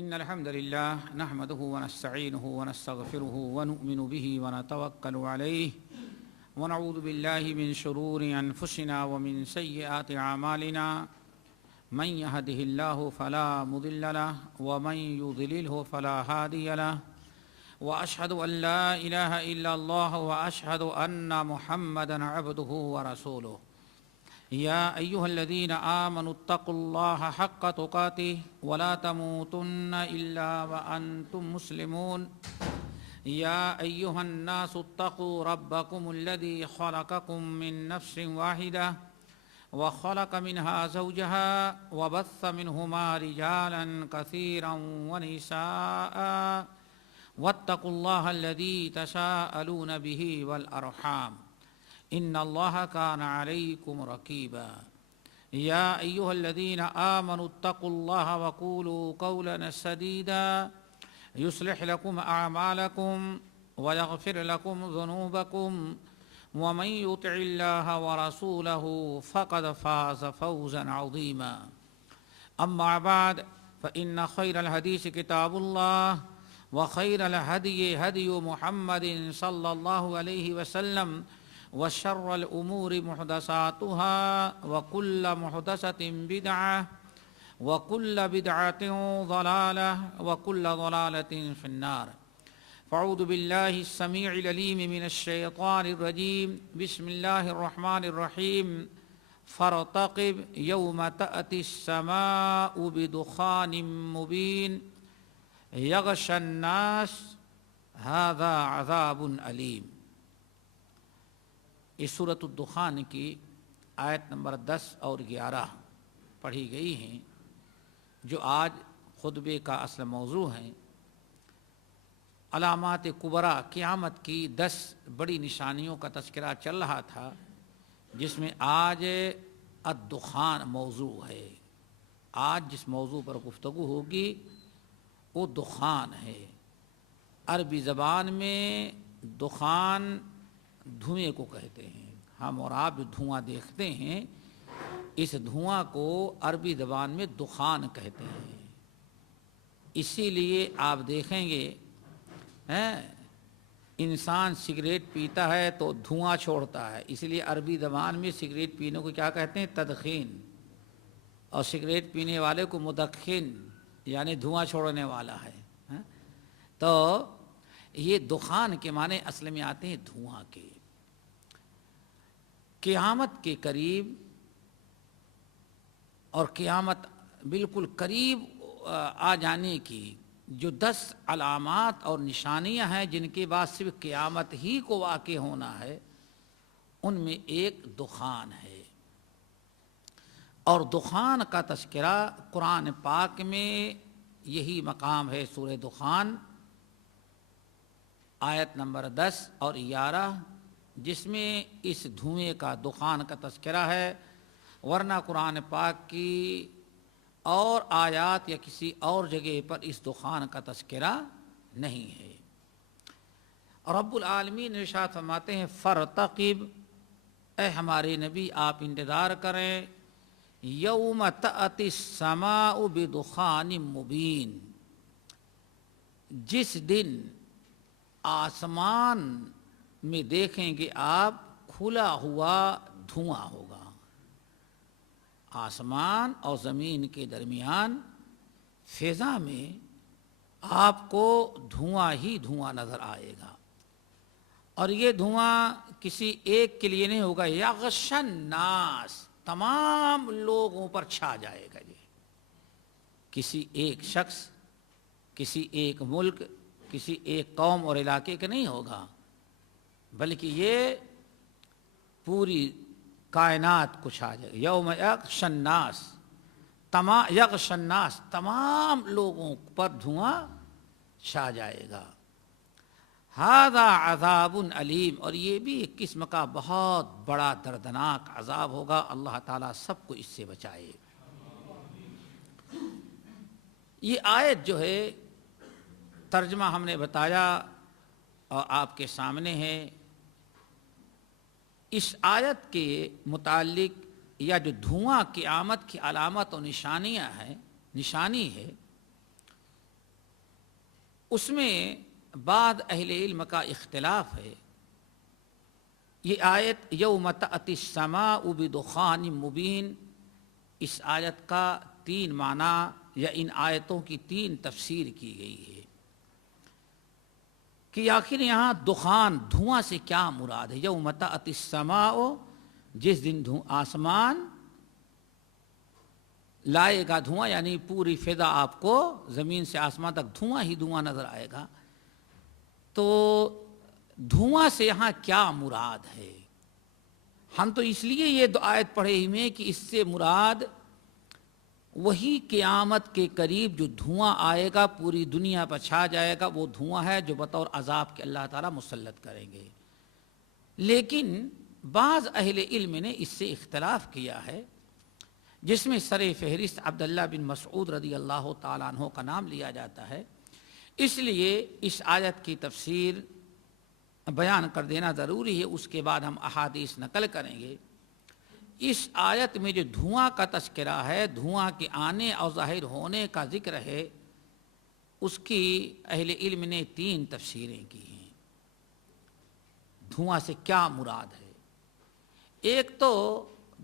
إن الحمد لله نحمده ونستعينه ونستغفره ونؤمن به ونتوكل عليه ونعوذ بالله من شرور أنفسنا ومن سيئات أعمالنا من يهده الله فلا مضل له ومن يضلله فلا هادي له وأشهد أن لا إله إلا الله وأشهد أن محمدا عبده ورسوله يا أيها الذين آمنوا اتقوا الله حق تقاته ولا تموتن إلا وأنتم مسلمون يا أيها الناس اتقوا ربكم الذي خلقكم من نفس واحدة وخلق منها زوجها وبث منهما رجالا كثيرا ونساء واتقوا الله الذي تساءلون به والأرحام إن الله كان عليكم رقيبا يا أيها الذين آمنوا اتقوا الله وقولوا قولا سديدا يصلح لكم أعمالكم ويغفر لكم ذنوبكم ومن يطع الله ورسوله فقد فاز فوزا عظيما أما بعد فإن خير الحديث كتاب الله وخير الهدي هدي محمد صلى الله عليه وسلم وشر الأمور محدثاتها وكل محدثة بدعة وكل بدعة ضلالة وكل ضلالة في النار فأعوذ بالله السميع العليم من الشيطان الرجيم بسم الله الرحمن الرحيم فارتقب يوم تأتي السماء بدخان مبين يغشى الناس هذا عذاب أليم. اس سورۃ الدخان کی آیت نمبر 10 اور 11 پڑھی گئی ہیں جو آج خطبے کا اصل موضوع ہیں. علامات کبریٰ قیامت کی 10 بڑی نشانیوں کا تذکرہ چل رہا تھا جس میں آج الدخان موضوع ہے. آج جس موضوع پر گفتگو ہوگی وہ دخان ہے. عربی زبان میں دخان دھوئیں کو کہتے ہیں. ہم اور آپ جو دھواں دیکھتے ہیں اس دھواں کو عربی زبان میں دخان کہتے ہیں. اسی لیے آپ دیکھیں گے انسان سگریٹ پیتا ہے تو دھواں چھوڑتا ہے، اس لیے عربی زبان میں سگریٹ پینے کو کیا کہتے ہیں؟ تدخین. اور سگریٹ پینے والے کو مدخن یعنی دھواں چھوڑنے والا ہے. تو یہ دخان کے معنی اصل میں آتے ہیں دھواں کے. قیامت کے قریب اور قیامت بالکل قریب آ جانے کی جو 10 علامات اور نشانیاں ہیں جن کے بعد صرف قیامت ہی کو واقع ہونا ہے، ان میں ایک دخان ہے. اور دخان کا تذکرہ قرآن پاک میں یہی مقام ہے. سورہ دخان آیت نمبر 10 اور 11 جس میں اس دھوئیں کا دخان کا تذکرہ ہے، ورنہ قرآن پاک کی اور آیات یا کسی اور جگہ پر اس دخان کا تذکرہ نہیں ہے. رب العالمین ارشاد فرماتے ہیں فرتقب، اے ہمارے نبی آپ انتظار کریں، یوم تأتی السماء بدخان مبین، جس دن آسمان میں دیکھیں گے آپ کھلا ہوا دھواں ہوگا. آسمان اور زمین کے درمیان فضا میں آپ کو دھواں ہی دھواں نظر آئے گا. اور یہ دھواں کسی ایک کے لیے نہیں ہوگا، یغشی الناس، تمام لوگوں پر چھا جائے گا. یہ کسی ایک شخص، کسی ایک ملک، کسی ایک قوم اور علاقے کا نہیں ہوگا، بلکہ یہ پوری کائنات کو چھا جائے گا. یوم یغشی الناس، یغشی الناس، تمام لوگوں پر دھواں چھا جائے گا. ھذا عذاب علیم، اور یہ بھی ایک قسم کا بہت بڑا دردناک عذاب ہوگا. اللہ تعالیٰ سب کو اس سے بچائے. یہ آیت جو ہے ترجمہ ہم نے بتایا اور آپ کے سامنے ہے. اس آیت کے متعلق یا جو دھواں قیامت کی علامت اور نشانی ہے اس میں بعض اہل علم کا اختلاف ہے. یہ آیت یوم تأتی السماء بدخان مبین، اس آیت کا 3 معنی یا ان آیتوں کی 3 تفسیر کی گئی ہے کہ آخر یہاں دخان دھواں سے کیا مراد ہے. یوم تأتی السماء، جس دن آسمان لائے گا دھواں، یعنی پوری فضا آپ کو زمین سے آسمان تک دھواں ہی دھواں نظر آئے گا. تو دھواں سے یہاں کیا مراد ہے؟ ہم تو اس لیے یہ آیت پڑھے ہوئے کہ اس سے مراد وہی قیامت کے قریب جو دھواں آئے گا پوری دنیا پر چھا جائے گا، وہ دھواں ہے جو بطور عذاب کے اللہ تعالیٰ مسلط کریں گے. لیکن بعض اہل علم نے اس سے اختلاف کیا ہے، جس میں سر فہرست عبداللہ بن مسعود رضی اللہ تعالیٰ عنہ کا نام لیا جاتا ہے. اس لیے اس آیت کی تفسیر بیان کر دینا ضروری ہے، اس کے بعد ہم احادیث نقل کریں گے. اس آیت میں جو دھواں کا تذکرہ ہے، دھواں کے آنے اور ظاہر ہونے کا ذکر ہے، اس کی اہل علم نے 3 تفسیریں کی ہیں. دھواں سے کیا مراد ہے؟ ایک تو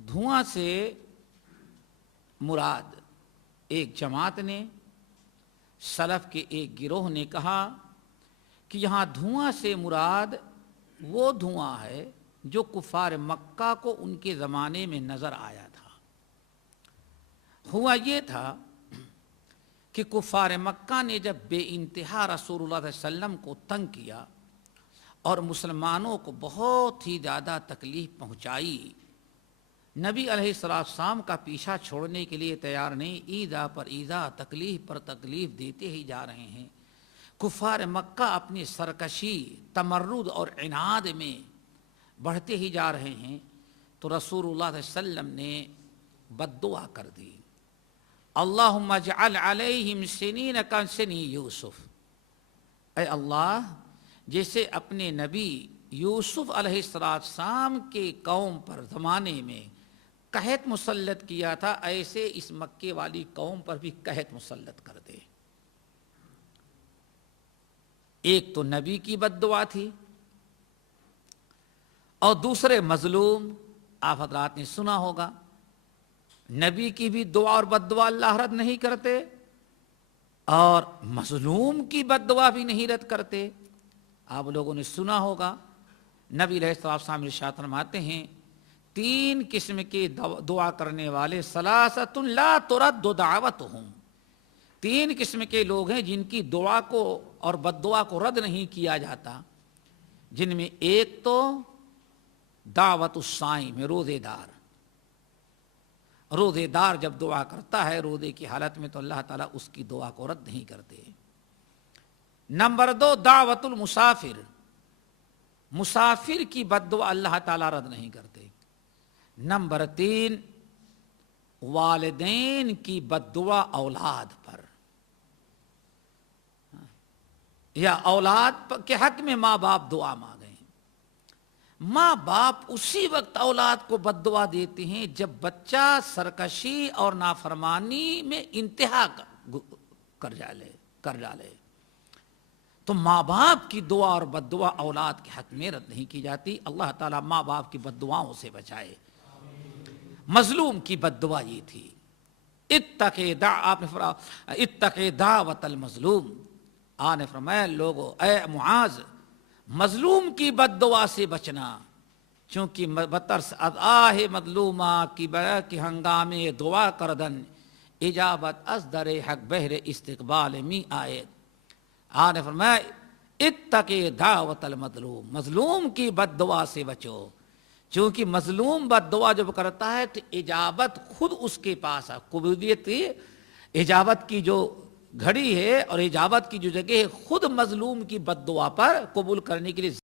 دھواں سے مراد ایک جماعت نے، سلف کے ایک گروہ نے کہا کہ یہاں دھواں سے مراد وہ دھواں ہے جو کفار مکہ کو ان کے زمانے میں نظر آیا تھا. ہوا یہ تھا کہ کفار مکہ نے جب بے انتہا رسول اللہ صلی اللہ علیہ وسلم کو تنگ کیا اور مسلمانوں کو بہت ہی زیادہ تکلیف پہنچائی، نبی علیہ السلام کا پیچھا چھوڑنے کے لیے تیار نہیں، ایذا پر ایذا، تکلیف پر تکلیف دیتے ہی جا رہے ہیں. کفار مکہ اپنی سرکشی، تمرد اور عناد میں بڑھتے ہی جا رہے ہیں. تو رسول اللہ صلی اللہ علیہ وسلم نے بد دعا کر دی، اللہم اجعل علیہم سنین کسنی یوسف. اے اللہ، جیسے اپنے نبی یوسف علیہ السلام کے قوم پر زمانے میں قحط مسلط کیا تھا، ایسے اس مکے والی قوم پر بھی قحط مسلط کر دے. ایک تو نبی کی بد دعا تھی، اور دوسرے مظلوم. آپ حضرات نے سنا ہوگا نبی کی بھی دعا اور بد دعا اللہ رد نہیں کرتے، اور مظلوم کی بد دعا بھی نہیں رد کرتے. آپ لوگوں نے سنا ہوگا نبی علیہ السلام ارشاد فرماتے ہیں 3 قسم کے دعا کرنے والے، ثلاثۃ لا ترد دعوتہم، 3 قسم کے لوگ ہیں جن کی دعا کو اور بد دعا کو رد نہیں کیا جاتا. جن میں ایک تو دعوت الصائم، روزے دار. روزے دار جب دعا کرتا ہے روزے کی حالت میں تو اللہ تعالیٰ اس کی دعا کو رد نہیں کرتے. نمبر 2 دعوت المسافر، مسافر کی بد دعا اللہ تعالیٰ رد نہیں کرتے. نمبر 3 والدین کی بد دعا اولاد پر، یا اولاد کے حق میں ماں باپ دعا مانگیں. ماں باپ اسی وقت اولاد کو بد دعا دیتے ہیں جب بچہ سرکشی اور نافرمانی میں انتہا کر ڈالے. تو ماں باپ کی دعا اور بد دعا اولاد کے حق میں رد نہیں کی جاتی. اللہ تعالیٰ ماں باپ کی بد دعاؤں سے بچائے. مظلوم کی بد دعا یہ تھی، اتق دعوت المظلوم. آپ نے فرمایا لوگو، اے معاذ، مظلوم کی بد دعا سے بچنا، چونکہ بترس آہ مظلومہ کی ہنگامے دعا کردن، اجابت از در حق بہر استقبال می آیت. آپ نے فرمایا اتق دعوت المظلوم، مظلوم کی بد دعا سے بچو، چونکہ مظلوم بد دعا جب کرتا ہے تو اجابت خود اس کے پاس ہے. قبولیت اجابت کی جو گھڑی ہے اور اجابت کی جو جگہ ہے خود مظلوم کی بد دعا پر قبول کرنے کے لیے